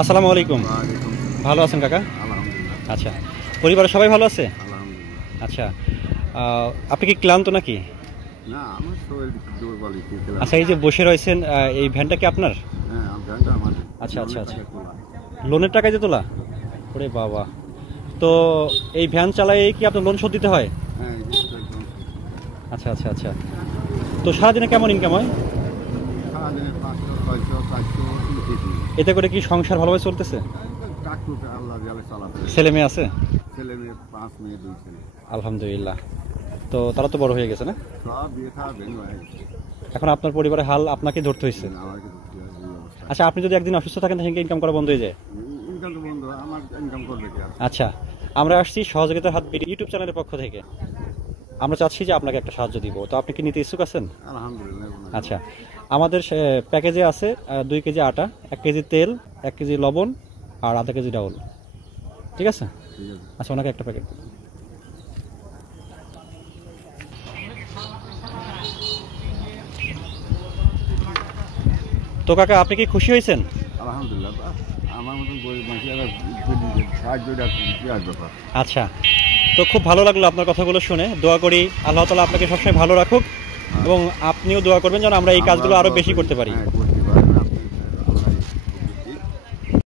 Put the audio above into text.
আসসালামু আলাইকুম। ভালো আছেন কাকা? আলহামদুলিল্লাহ। আচ্ছা, পরিবারের সবাই ভালো আছে? আলহামদুলিল্লাহ। আচ্ছা, আপনি কি ক্লান্ত নাকি? না, আমার শরীর একটু দুর্বল ছিল। আচ্ছা, এই যে বসে রয়েছেন, এই ভ্যানটা কি আপনার? হ্যাঁ, ভ্যানটা আমাদের। আচ্ছা আচ্ছা আচ্ছা, লোনের টাকায় তোলা। লোনের টাকায় দিয়ে তোলা? ওরে বাবা! তো এই ভ্যান চালায় কি আপনার লোন শোধ দিতে হয়? হ্যাঁ, এই যে একদম আচ্ছা আচ্ছা আচ্ছা, তো সারাদিনে কেমন ইনকাম হয়? সারাদিনে ৫০০, ৬০০, ৪০০ উঠেছি। এতে করে কি সংসার ভালোভাবে চলতেছে? ট্রাক্টরটা আল্লাহ জালে চালাতে। ছেলে মেয়ে আছে? ছেলে মেয়ে ৫ মেয়ে ২ ছেলে। আলহামদুলিল্লাহ। তো তারা তো বড় হয়ে গেছে না? সব বিয়ে থা ভেঙে হয়ে গেছে। এখন আপনার পরিবারের হাল আপনাকে ধরতে হয়েছে। আমাকে ধরতে হয় এই অবস্থা। আচ্ছা, আপনি যদি একদিন অসুস্থ থাকেন তাহলে ইনকাম করা বন্ধ হয়ে যায়। ইনকাম তো বন্ধ, আমার ইনকাম করবে কি আর? আচ্ছা, আমরা আসছি সহযোগিতার হাত ইউটিউব চ্যানেলের পক্ষ থেকে। আমরা চাচ্ছি যে আপনাকে একটা সাহায্য দিব, তো আপনি কি নিতে ইচ্ছুক আছেন? আলহামদুলিল্লাহ। আচ্ছা, আমাদের প্যাকেজে আছে 2 কেজি আটা, 1 কেজি তেল, 1 কেজি লবণ আর আধা কেজি ডাউল। ঠিক আছে? ঠিক আছে। আচ্ছা, ওনাকে একটা প্যাকেট। তো কাকা, আপনি কি খুশি হয়েছেন? আলহামদুলিল্লাহ। আমার মতন গরিব মানুষ এবার সাহায্যটা কি আর ব্যাপার। আচ্ছা, তো খুব ভালো লাগলো আপনার কথাগুলো শুনে। দোয়া করি আল্লাহ তাআলা আপনাকে সবসময় ভালো রাখুক এবং আপনিও দোয়া করবেন যেন আমরা এই কাজগুলো আরো বেশি করতে পারি। হ্যাঁ,